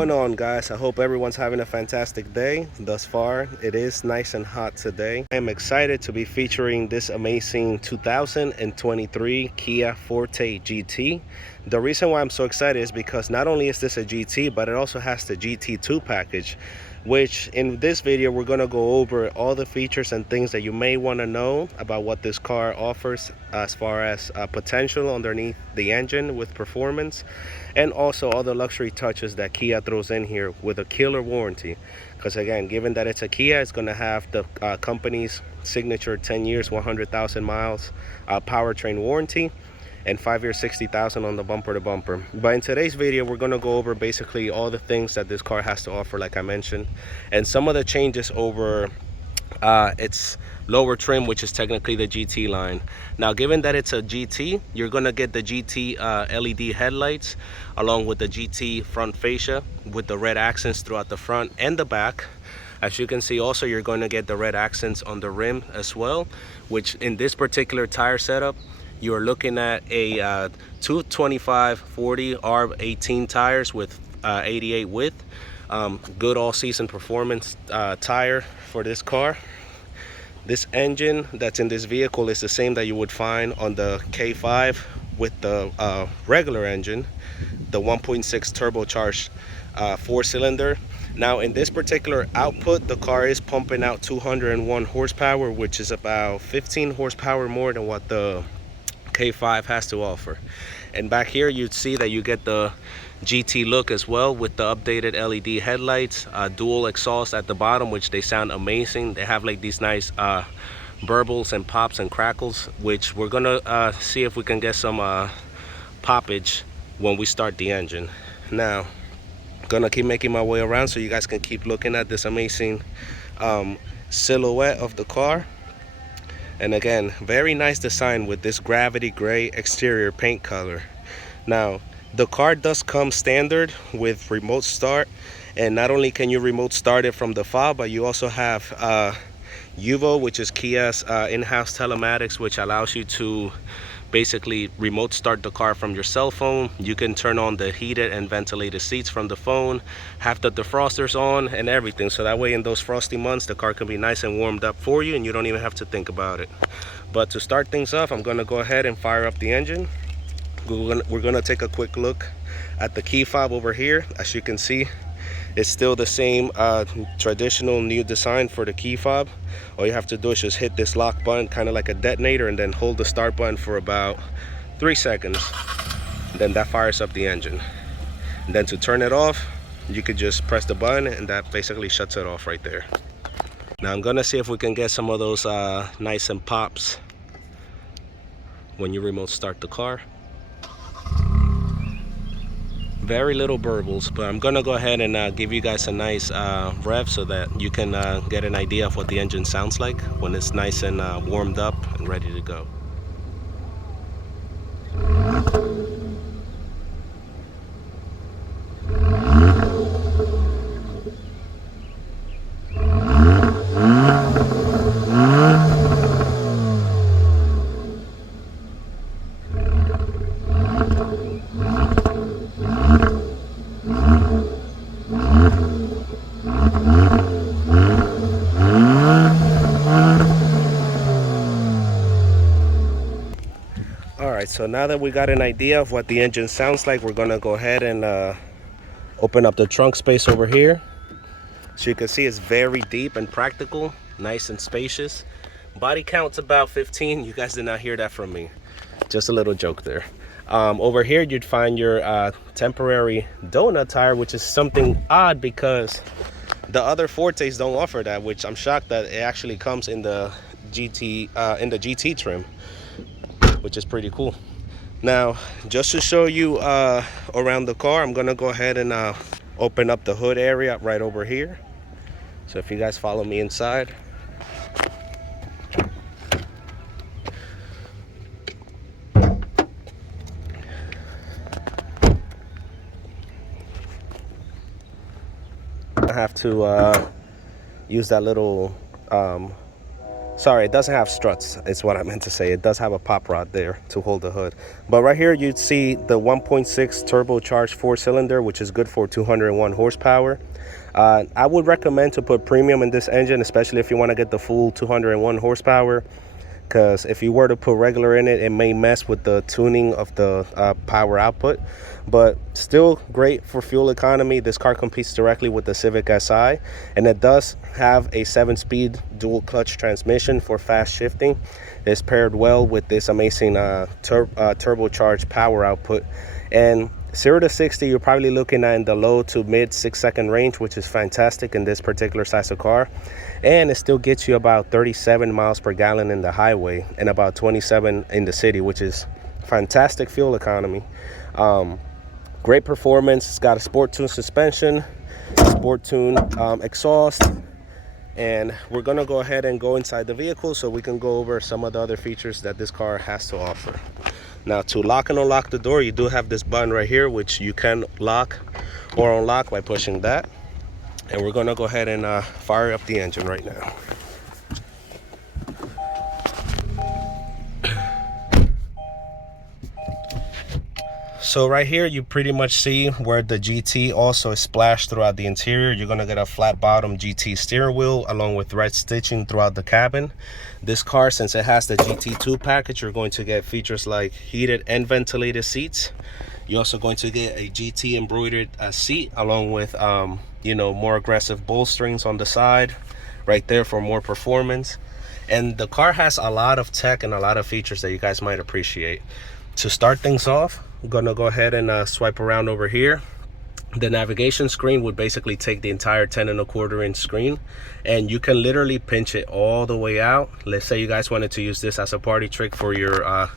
going on, guys? I hope everyone's having a fantastic day thus far. It is nice and hot today. I am excited to be featuring this amazing 2023 Kia Forte GT. The reason why I'm so excited is because not only is this a GT, but it also has the GT2 package, which in this video we're going to go over all the features and things that you may want to know about what this car offers as far as potential underneath the engine with performance, and also all the luxury touches that Kia throws in here with a killer warranty. Because again, given that it's a Kia, it's going to have the company's signature 10 years 100,000 miles powertrain warranty and 5 years 60,000 on the bumper to bumper. But in today's video we're going to go over basically all the things that this car has to offer, like I mentioned, and some of the changes over its lower trim, which is technically the GT line. Now, given that it's a GT, you're going to get the GT LED headlights along with the GT front fascia with the red accents throughout the front and the back. As you can see, also you're going to get the red accents on the rim as well, which in this particular tire setup you're looking at a 225/40 R18 tires with 88 width. Good all-season performance tire for this car. This engine that's in this vehicle is the same that you would find on the K5 with the regular engine, the 1.6 turbocharged 4-cylinder. Now, in this particular output, the car is pumping out 201 horsepower, which is about 15 horsepower more than what the K5 has to offer. And back here you'd see that you get the GT look as well with the updated LED headlights, dual exhaust at the bottom, which they sound amazing. They have like these nice burbles and pops and crackles, which we're gonna see if we can get some poppage when we start the engine. Now, I'm gonna keep making my way around so you guys can keep looking at this amazing silhouette of the car. And again, very nice design with this gravity gray exterior paint color. Now, the car does come standard with remote start, and not only can you remote start it from the fob, but you also have UVO, which is Kia's in-house telematics, which allows you to basically remote start the car from your cell phone. You can turn on the heated and ventilated seats from the phone, have the defrosters on and everything, so that way in those frosty months the car can be nice and warmed up for you and you don't even have to think about it. But to start things off, I'm going to go ahead and fire up the engine. We're going to take a quick look at the key fob over here. As you can see, it's still the same traditional new design for the key fob. All you have to do is just hit this lock button, kind of like a detonator, and then hold the start button for about 3 seconds. Then that fires up the engine. And then to turn it off, you could just press the button and that basically shuts it off right there. Now I'm gonna see if we can get some of those nice and pops when you remote start the car. Very little burbles, but I'm gonna go ahead and give you guys a nice rev so that you can get an idea of what the engine sounds like when it's nice and warmed up and ready to go. So now that we got an idea of what the engine sounds like, we're gonna go ahead and open up the trunk space over here. So you can see it's very deep and practical, nice and spacious. Body count's about 15. You guys did not hear that from me. Just a little joke there. Over here you'd find your temporary donut tire, which is something odd because the other Fortes don't offer that, which I'm shocked that it actually comes in the GT trim, which is pretty cool. Now, just to show you around the car, I'm gonna go ahead and open up the hood area right over here. So if you guys follow me inside. I have to use that little Sorry, it doesn't have struts. It's what I meant to say. It does have a pop rod there to hold the hood. But right here, you'd see the 1.6 turbocharged 4-cylinder, which is good for 201 horsepower. I would recommend to put premium in this engine, especially if you want to get the full 201 horsepower. Because if you were to put regular in it, it may mess with the tuning of the power output. But still great for fuel economy. This car competes directly with the Civic Si, and it does have a 7-speed dual clutch transmission for fast shifting. It's paired well with this amazing turbocharged power output. And 0 to 60, you're probably looking at in the low to mid 6-second range, which is fantastic in this particular size of car. And it still gets you about 37 miles per gallon in the highway and about 27 in the city, which is fantastic fuel economy. Great performance. It's got a sport tune suspension, sport tune exhaust, and we're gonna go ahead and go inside the vehicle so we can go over some of the other features that this car has to offer. Now, to lock and unlock the door, you do have this button right here, which you can lock or unlock by pushing that. And we're gonna go ahead and fire up the engine right now. So right here, you pretty much see where the GT also is splashed throughout the interior. You're gonna get a flat bottom GT steering wheel along with red stitching throughout the cabin. This car, since it has the GT2 package, you're going to get features like heated and ventilated seats. You're also going to get a GT embroidered seat along with you know, more aggressive bolsterings on the side right there for more performance. And the car has a lot of tech and a lot of features that you guys might appreciate. To start things off, I'm gonna go ahead and swipe around over here. The navigation screen would basically take the entire 10.25-inch screen, and you can literally pinch it all the way out. Let's say you guys wanted to use this as a party trick for your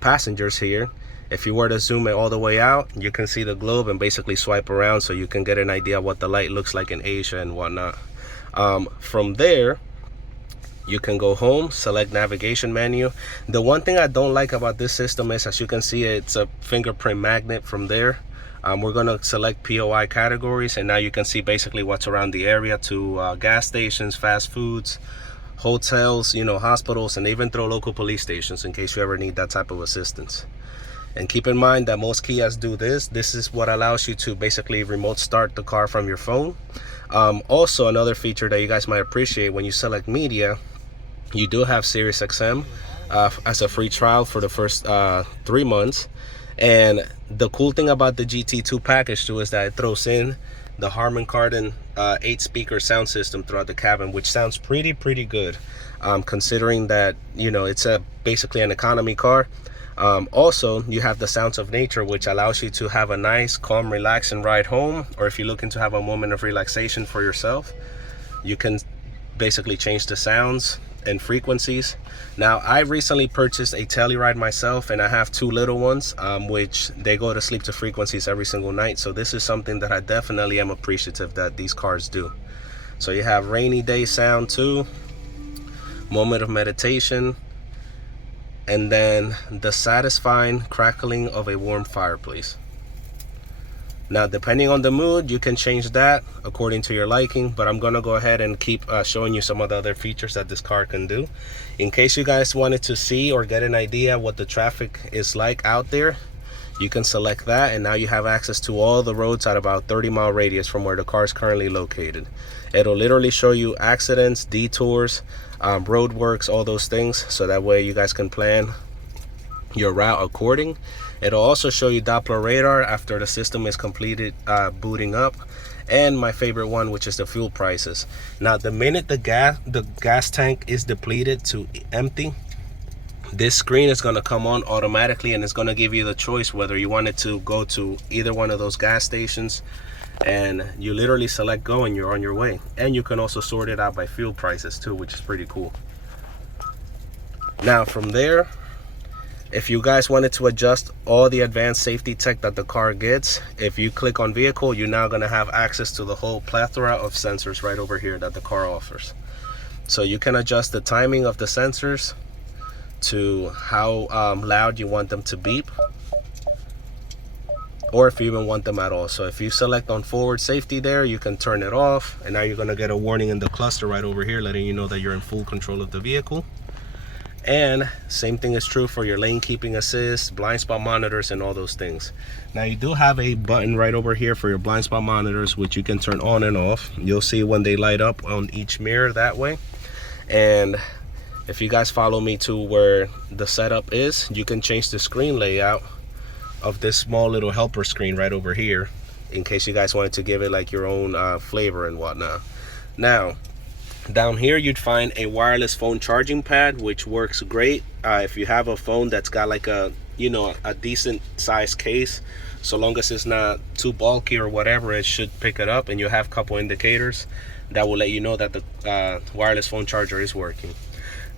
passengers here. If you were to zoom it all the way out, you can see the globe and basically swipe around so you can get an idea of what the light looks like in Asia and whatnot. From there, you can go home, select navigation menu. The one thing I don't like about this system is, as you can see, it's a fingerprint magnet from there. We're gonna select POI categories, and now you can see basically what's around the area to gas stations, fast foods, hotels, you know, hospitals, and even throw local police stations in case you ever need that type of assistance. And keep in mind that most Kias do this. This is what allows you to basically remote start the car from your phone. Also, another feature that you guys might appreciate, when you select media, you do have Sirius XM as a free trial for the first 3 months. And the cool thing about the GT2 package too is that it throws in the Harman Kardon 8-speaker sound system throughout the cabin, which sounds pretty good, considering that, you know, it's basically an economy car. Also, you have the sounds of nature, which allows you to have a nice, calm, relaxing ride home, or if you're looking to have a moment of relaxation for yourself, you can basically change the sounds and frequencies. Now, I recently purchased a Telluride myself, and I have 2 little ones, which they go to sleep to frequencies every single night. So this is something that I definitely am appreciative that these cars do. So you have rainy day sound too, moment of meditation, and then the satisfying crackling of a warm fireplace. Now, depending on the mood, you can change that according to your liking, but I'm gonna go ahead and keep showing you some of the other features that this car can do. In case you guys wanted to see or get an idea what the traffic is like out there, you can select that, and now you have access to all the roads at about 30-mile radius from where the car is currently located. It'll literally show you accidents, detours, road works, all those things, so that way you guys can plan your route according. It'll also show you Doppler radar after the system is completed booting up, and my favorite one, which is the fuel prices. Now, the minute the gas tank is depleted to empty, this screen is going to come on automatically, and it's going to give you the choice whether you wanted to go to either one of those gas stations, and you literally select go and you're on your way. And you can also sort it out by fuel prices too, which is pretty cool. Now, from there, if you guys wanted to adjust all the advanced safety tech that the car gets, if you click on vehicle, you're now going to have access to the whole plethora of sensors right over here that the car offers. So you can adjust the timing of the sensors to how loud you want them to beep. or if you even want them at all. So if you select on forward safety there, you can turn it off, and now you're going to get a warning in the cluster right over here letting you know that you're in full control of the vehicle. And same thing is true for your lane keeping assist, blind spot monitors, and all those things. Now you do have a button right over here for your blind spot monitors, which you can turn on and off. You'll see when they light up on each mirror that way. And if you guys follow me to where the setup is, you can change the screen layout of this small little helper screen right over here, in case you guys wanted to give it like your own flavor and whatnot. Now down here you'd find a wireless phone charging pad, which works great if you have a phone that's got like a a decent size case. So long as it's not too bulky or whatever, it should pick it up, and you have a couple indicators that will let you know that the wireless phone charger is working.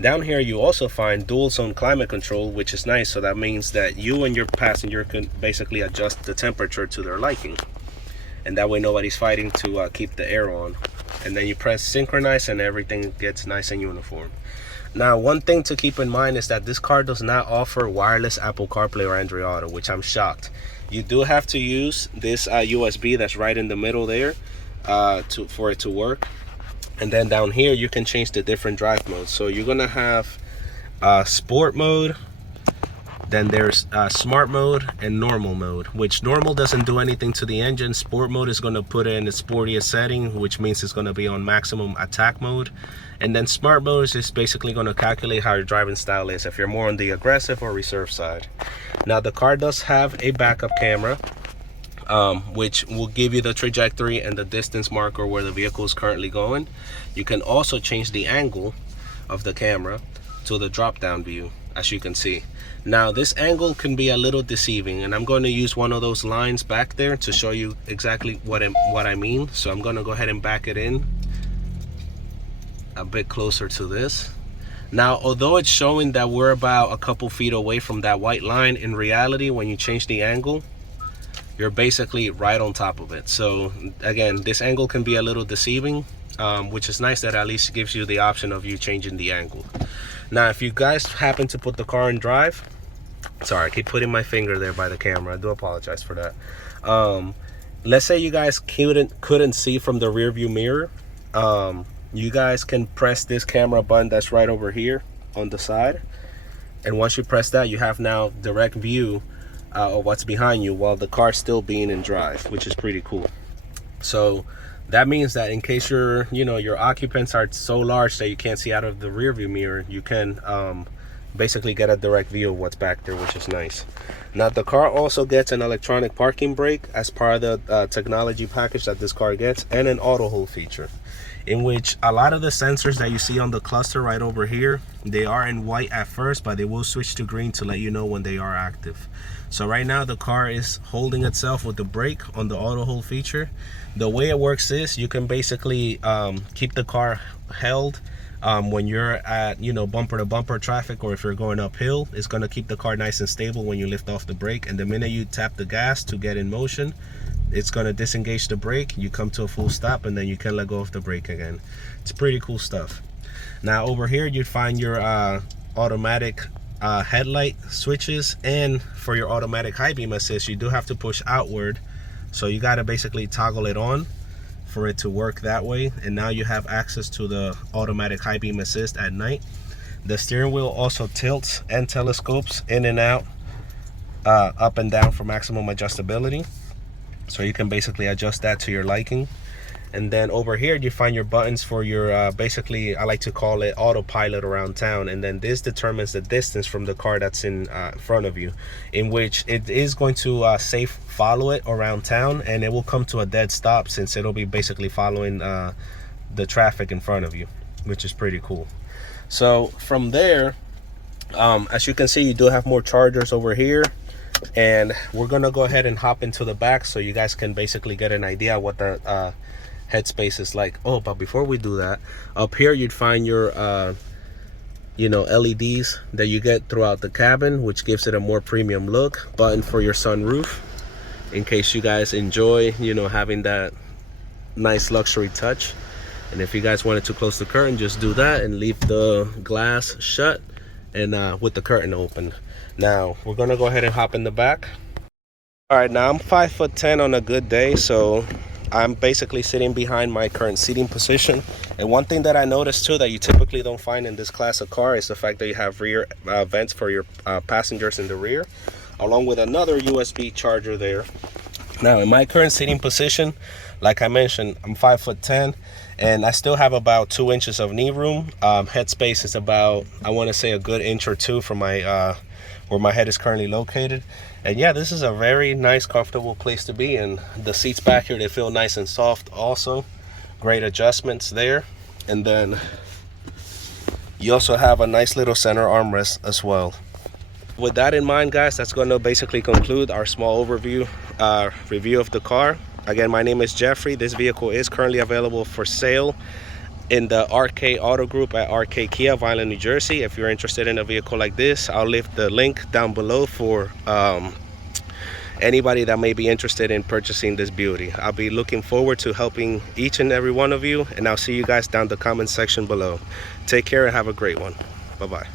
Down here you also find dual zone climate control, which is nice. So that means that you and your passenger can basically adjust the temperature to their liking, and that way nobody's fighting to keep the air on. And then you press synchronize and everything gets nice and uniform. Now one thing to keep in mind is that this car does not offer wireless Apple CarPlay or Android Auto, which I'm shocked. You do have to use this USB that's right in the middle there for it to work. And then down here you can change the different drive modes. So you're gonna have sport mode, then there's smart mode and normal mode, which normal doesn't do anything to the engine. Sport mode is going to put it in the sportiest setting, which means it's going to be on maximum attack mode. And then smart mode is just basically going to calculate how your driving style is, if you're more on the aggressive or reserve side. Now the car does have a backup camera, which will give you the trajectory and the distance marker where the vehicle is currently going. You can also change the angle of the camera to the drop down view, as you can see. Now this angle can be a little deceiving, and I'm going to use one of those lines back there to show you exactly what I mean. So I'm going to go ahead and back it in a bit closer to this. Now although it's showing that we're about a couple feet away from that white line, in reality when you change the angle you're basically right on top of it. So again, this angle can be a little deceiving, which is nice that at least gives you the option of you changing the angle. Now if you guys happen to put the car in drive, sorry, I keep putting my finger there by the camera, I do apologize for that. Let's say you guys couldn't see from the rear view mirror, you guys can press this camera button that's right over here on the side, and once you press that, you have now direct view of what's behind you while the car's still being in drive, which is pretty cool. So that means that in case your occupants are so large that you can't see out of the rear view mirror, you can basically get a direct view of what's back there, which is nice. Now the car also gets an electronic parking brake as part of the technology package that this car gets, and an auto hold feature, in which a lot of the sensors that you see on the cluster right over here, they are in white at first, but they will switch to green to let you know when they are active. So right now the car is holding itself with the brake on the auto hold feature. The way it works is you can basically keep the car held when you're at bumper to bumper traffic, or if you're going uphill. It's going to keep the car nice and stable when you lift off the brake, and the minute you tap the gas to get in motion, it's going to disengage the brake, you come to a full stop, and then you can let go of the brake again. It's pretty cool stuff. Now over here you'd find your automatic headlight switches, and for your automatic high beam assist you do have to push outward, so you got to basically toggle it on for it to work that way. And now you have access to the automatic high beam assist at night. The steering wheel also tilts and telescopes in and out, up and down for maximum adjustability, so you can basically adjust that to your liking. And then over here you find your buttons for your basically, I like to call it autopilot around town. And then this determines the distance from the car that's in front of you, in which it is going to safe follow it around town, and it will come to a dead stop since it'll be basically following the traffic in front of you, which is pretty cool. So from there, as you can see, you do have more chargers over here, and we're gonna go ahead and hop into the back so you guys can basically get an idea what the headspace is like. Oh, but before we do that, up here you'd find your LEDs that you get throughout the cabin, which gives it a more premium look. Button for your sunroof, in case you guys enjoy having that nice luxury touch. And if you guys wanted to close the curtain, just do that and leave the glass shut and with the curtain open. Now we're gonna go ahead and hop in the back. All right, now I'm 5'10" on a good day, so I'm basically sitting behind my current seating position. And one thing that I noticed too that you typically don't find in this class of car is the fact that you have rear vents for your passengers in the rear, along with another USB charger there. Now in my current seating position, like I mentioned, I'm 5'10", and I still have about 2 inches of knee room. Headspace is about, I want to say, a good inch or two from my where my head is currently located. And yeah, this is a very nice, comfortable place to be. And the seats back here, they feel nice and soft also. Great adjustments there. And then you also have a nice little center armrest as well. With that in mind, guys, that's going to basically conclude our small overview review of the car. Again, my name is Jeffrey. This vehicle is currently available for sale in the RK Auto Group at RK Kia, Vineland, New Jersey. If you're interested in a vehicle like this, I'll leave the link down below for anybody that may be interested in purchasing this beauty. I'll be looking forward to helping each and every one of you, and I'll see you guys down the comment section below. Take care and have a great one. Bye-bye.